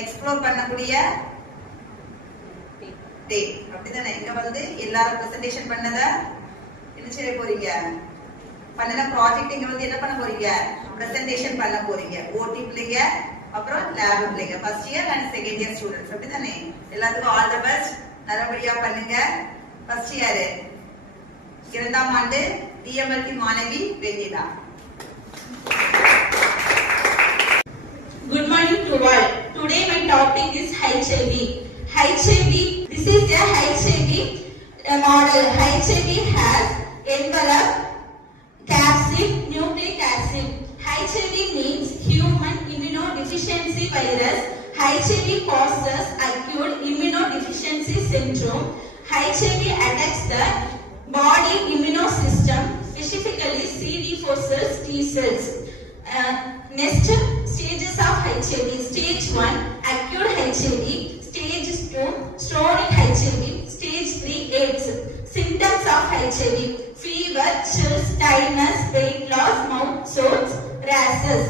எக்ஸ்ப்ளோர் பண்ணக்கூடிய டே அப்படிதானே. இங்க வந்து எல்லாரும் பிரசன்டேஷன் பண்ணத என்ன செய்ய போறீங்க, பண்ணன ப்ராஜெக்ட் இங்க வந்து என்ன பண்ண போறீங்க, பிரசன்டேஷன் பண்ண போறீங்க. ஓடி பிள்ளைங்க அப்புறம் லேப் பிள்ளைங்க, first year and second year students அப்படிதானே. எல்லாத்துக்கும் ஆல் தி பெஸ்ட், நல்லபடியா பண்ணுங்க. ஃபர்ஸ்ட் இயர் இரண்டாம் ஆண்டு டிஎம்எல்டி மாணவி வெண்ணிலா. Good morning to all. Today my topic is HIV. HIV, this is a HIV model. HIV has envelope, capsid, nucleic acid. HIV means human immunodeficiency virus. HIV causes acute immunodeficiency syndrome. HIV attacks the body immune system, specifically CD4 cells, T cells. Next stages of HIV. Stage 1 acute HIV, stage 2 chronic HIV, stage 3 AIDS. Symptoms of HIV: fever, chills, tiredness, weight loss, mouth sores, rashes.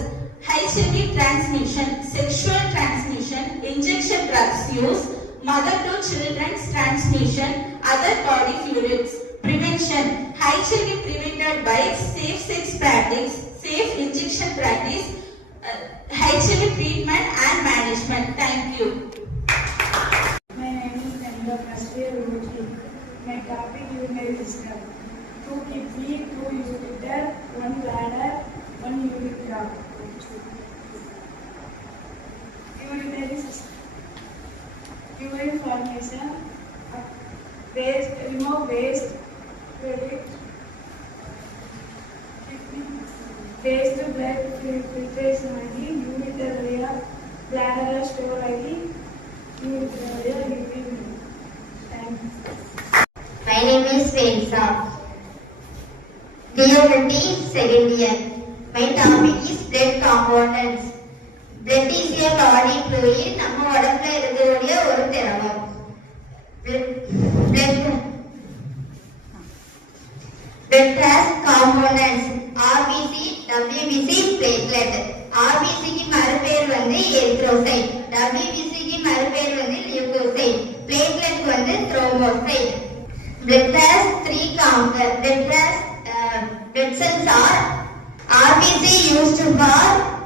HIV transmission: sexual transmission, injection drugs use, mother to children's transmission, other body fluids. Prevention: HIV prevented by safe sex practice, safe injection practice, HIV treatment and management. Thank you. My name is Nanda Kastia Ruchi. My topic urinary system. 2 kidney, 2 ureter, 1 bladder, 1 urethra. Urinary system. Urine formation. Waste, remove waste. Waste blood filtration ಆಗಿ urethra area, bladder store ಆಗಿ urethra area urine. Thanks. My name is Vensa. DMT second year. My topic is blood components. Blood is a body fluid. நம்ம உடம்புல இருக்கக்கூடிய ஒரு திரவம். Blood has components RBC, WBC, platelet. RBC की மறுபெயர் வந்து erythrocyte, WBC की மறுபெயர் வந்து leukocyte, platelet வந்து thrombocyte. Blood has 3 components. Blood cells are RBC used for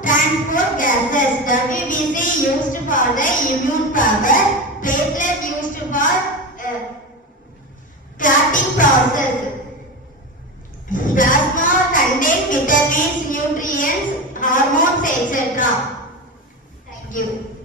transport gases, WBC used for the immune power, platelet used for clotting process. Plasma contains vitamins, nutrients, hormones, etc. Thank you.